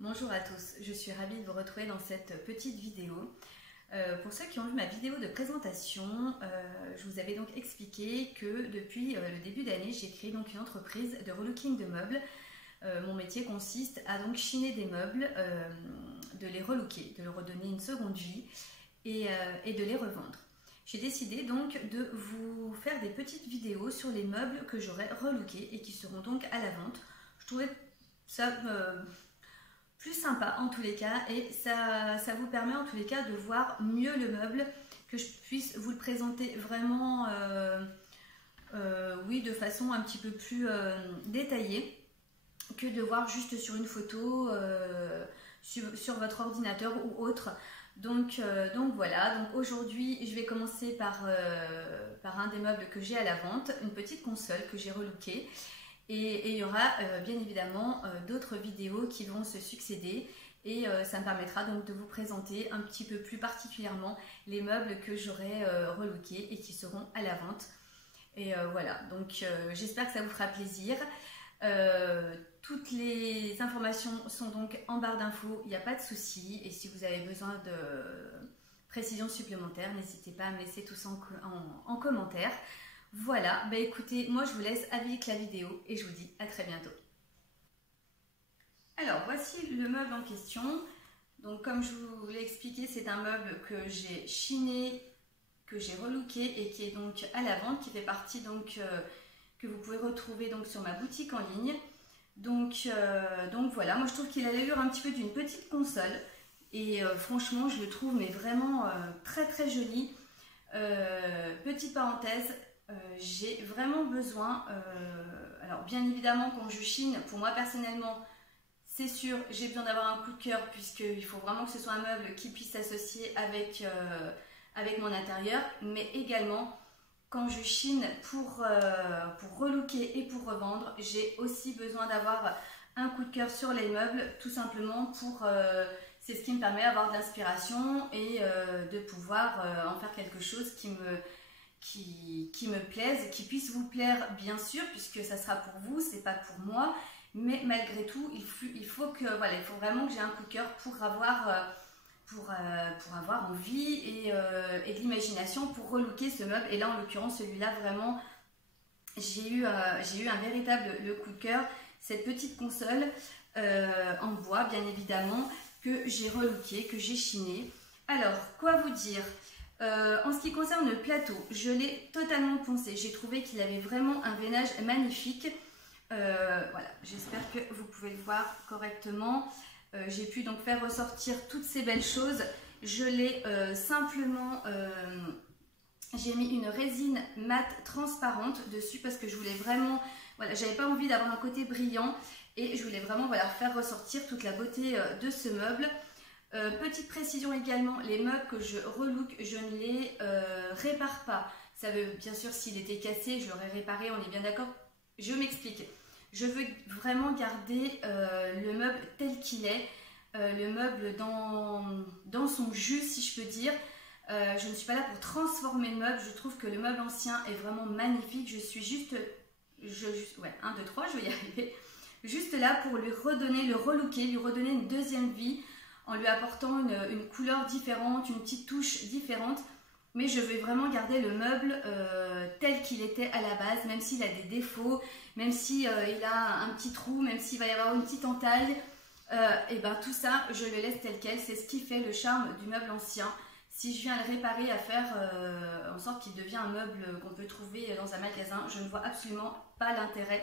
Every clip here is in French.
Bonjour à tous, je suis ravie de vous retrouver dans cette petite vidéo. Pour ceux qui ont vu ma vidéo de présentation, je vous avais donc expliqué que depuis le début d'année, j'ai créé donc une entreprise de relooking de meubles. Mon métier consiste à donc chiner des meubles, de les relooker, de leur redonner une seconde vie et de les revendre. J'ai décidé donc de vous faire des petites vidéos sur les meubles que j'aurai relookés et qui seront donc à la vente. Je trouvais ça plus sympa en tous les cas et ça vous permet en tous les cas de voir mieux le meuble, que je puisse vous le présenter vraiment oui, de façon un petit peu plus détaillée que de voir juste sur une photo sur votre ordinateur ou autre. Donc voilà, donc aujourd'hui je vais commencer par un des meubles que j'ai à la vente, une petite console que j'ai relookée. Et il y aura bien évidemment d'autres vidéos qui vont se succéder et ça me permettra donc de vous présenter un petit peu plus particulièrement les meubles que j'aurai relookés et qui seront à la vente. Et voilà, donc j'espère que ça vous fera plaisir. Toutes les informations sont donc en barre d'infos, il n'y a pas de souci. Et si vous avez besoin de précisions supplémentaires, n'hésitez pas à me laisser tout ça en commentaire. Voilà, bah écoutez, moi je vous laisse avec la vidéo et je vous dis à très bientôt. Alors voici le meuble en question. Donc comme je vous l'ai expliqué, c'est un meuble que j'ai chiné, que j'ai relooké et qui est donc à la vente, qui fait partie donc que vous pouvez retrouver donc sur ma boutique en ligne. Donc voilà, moi je trouve qu'il a l'allure un petit peu d'une petite console et franchement je le trouve mais vraiment très très joli. Petite parenthèse. J'ai vraiment besoin, alors bien évidemment quand je chine, pour moi personnellement, c'est sûr, j'ai besoin d'avoir un coup de cœur puisqu'il faut vraiment que ce soit un meuble qui puisse s'associer avec mon intérieur, mais également quand je chine pour relooker et pour revendre, j'ai aussi besoin d'avoir un coup de cœur sur les meubles, tout simplement pour... c'est ce qui me permet d'avoir de l'inspiration et de pouvoir en faire quelque chose qui me plaise, qui puisse vous plaire bien sûr, puisque ça sera pour vous, c'est pas pour moi, mais malgré tout, il faut vraiment que j'ai un coup de cœur pour avoir envie et de l'imagination pour relooker ce meuble. Et là, en l'occurrence, celui-là, vraiment, j'ai eu un véritable coup de cœur. Cette petite console en bois, bien évidemment, que j'ai relooké, que j'ai chiné. Alors, quoi vous dire ? En ce qui concerne le plateau, je l'ai totalement poncé. J'ai trouvé qu'il avait vraiment un veinage magnifique. Voilà, j'espère que vous pouvez le voir correctement. J'ai pu donc faire ressortir toutes ces belles choses. Je l'ai simplement... j'ai mis une résine mat transparente dessus parce que je voulais vraiment... Voilà, j'avais pas envie d'avoir un côté brillant et je voulais vraiment faire ressortir toute la beauté de ce meuble. Petite précision également, les meubles que je relook, je ne les répare pas. Ça veut bien sûr, s'il était cassé, je l'aurais réparé, on est bien d'accord. Je m'explique. Je veux vraiment garder le meuble tel qu'il est, le meuble dans son jus, si je peux dire. Je ne suis pas là pour transformer le meuble. Je trouve que le meuble ancien est vraiment magnifique. Je suis juste, ouais, 1, 2, 3, je vais y arriver. Juste là pour lui redonner, le relooker, lui redonner une deuxième vie, en lui apportant une couleur différente, une petite touche différente. Mais je vais vraiment garder le meuble tel qu'il était à la base, même s'il a des défauts, même s'il a un petit trou, même s'il va y avoir une petite entaille. Et ben tout ça, je le laisse tel quel. C'est ce qui fait le charme du meuble ancien. Si je viens le réparer, à faire en sorte qu'il devienne un meuble qu'on peut trouver dans un magasin, je ne vois absolument pas l'intérêt.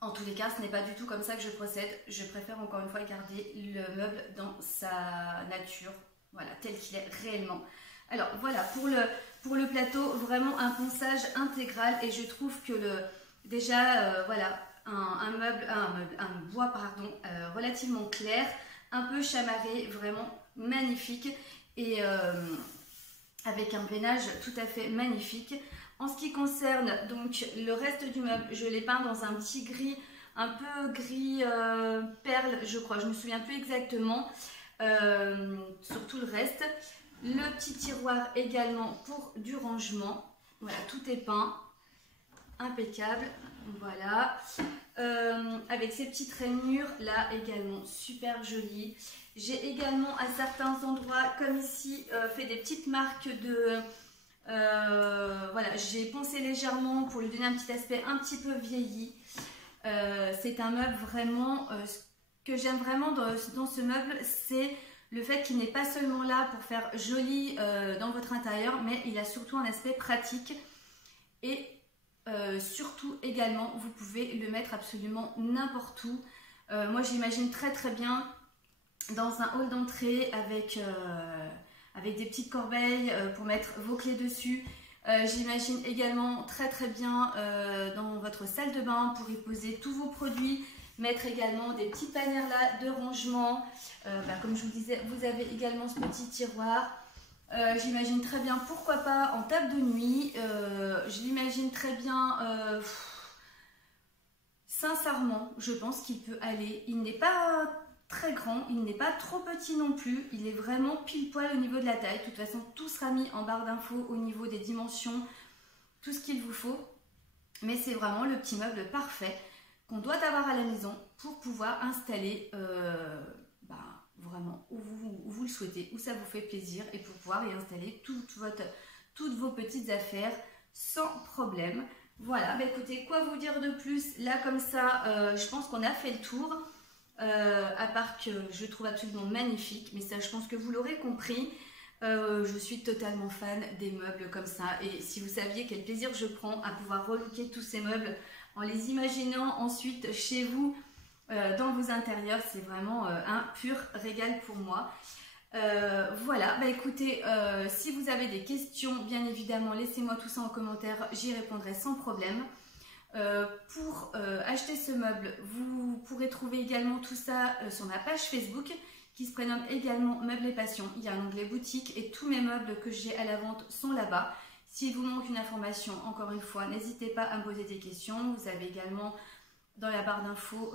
En tous les cas, ce n'est pas du tout comme ça que je procède. Je préfère encore une fois garder le meuble dans sa nature, voilà, tel qu'il est réellement. Alors voilà, pour le plateau, vraiment un ponçage intégral et je trouve que voilà, un bois pardon, relativement clair, un peu chamarré, vraiment magnifique et avec un veinage tout à fait magnifique. En ce qui concerne donc le reste du meuble, je l'ai peint dans un petit gris, un peu gris perle, je crois, je ne me souviens plus exactement, sur tout le reste. Le petit tiroir également pour du rangement, voilà, tout est peint. impeccable. Voilà. Avec ces petites rainures là également super jolies. J'ai également à certains endroits comme ici fait des petites marques de... voilà, j'ai poncé légèrement pour lui donner un petit aspect un petit peu vieilli. C'est un meuble vraiment... ce que j'aime vraiment dans ce meuble, c'est le fait qu'il n'est pas seulement là pour faire joli dans votre intérieur, mais il a surtout un aspect pratique. Et surtout également, vous pouvez le mettre absolument n'importe où. Moi j'imagine très bien dans un hall d'entrée avec des petites corbeilles pour mettre vos clés dessus. J'imagine également très bien dans votre salle de bain pour y poser tous vos produits, mettre également des petits paniers là de rangement. Comme je vous disais, vous avez également ce petit tiroir. J'imagine très bien, pourquoi pas en table de nuit. Je l'imagine très bien. Sincèrement, je pense qu'il peut aller. Il n'est pas très grand, il n'est pas trop petit non plus, il est vraiment pile poil au niveau de la taille. De toute façon, tout sera mis en barre d'infos au niveau des dimensions, tout ce qu'il vous faut. Mais c'est vraiment le petit meuble parfait qu'on doit avoir à la maison pour pouvoir installer vraiment où vous le souhaitez, où ça vous fait plaisir, et pour pouvoir y installer toutes vos petites affaires sans problème. Voilà, écoutez, quoi vous dire de plus? Là comme ça, je pense qu'on a fait le tour. À part que je le trouve absolument magnifique, mais ça je pense que vous l'aurez compris, je suis totalement fan des meubles comme ça, et si vous saviez quel plaisir je prends à pouvoir relooker tous ces meubles en les imaginant ensuite chez vous dans vos intérieurs, c'est vraiment un pur régal pour moi. Voilà, écoutez, si vous avez des questions, bien évidemment laissez-moi tout ça en commentaire, j'y répondrai sans problème. Pour acheter ce meuble, vous pourrez trouver également tout ça sur ma page Facebook qui se prénomme également Meubles et Passions. Il y a un onglet boutique et tous mes meubles que j'ai à la vente sont là-bas. S'il vous manque une information, encore une fois, n'hésitez pas à me poser des questions. Vous avez également dans la barre d'infos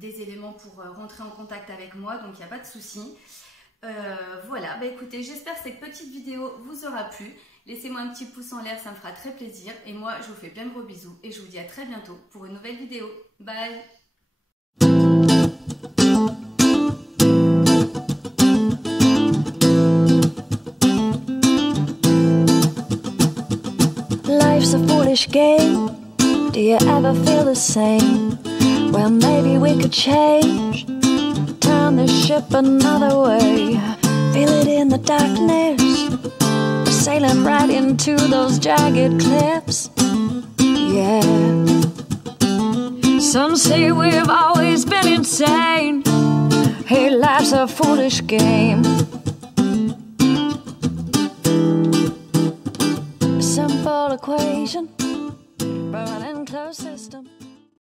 des éléments pour rentrer en contact avec moi, donc il n'y a pas de souci. Voilà, écoutez, j'espère que cette petite vidéo vous aura plu. Laissez-moi un petit pouce en l'air, ça me fera très plaisir. Et moi, je vous fais plein de gros bisous et je vous dis à très bientôt pour une nouvelle vidéo. Bye! Life's a foolish game. Do you ever feel the same? Well, maybe we could change. Turn the ship another way. Feel it in the darkness. Sailing right into those jagged cliffs. Yeah. Some say we've always been insane. Hey, life's a foolish game. Simple equation, running closed system.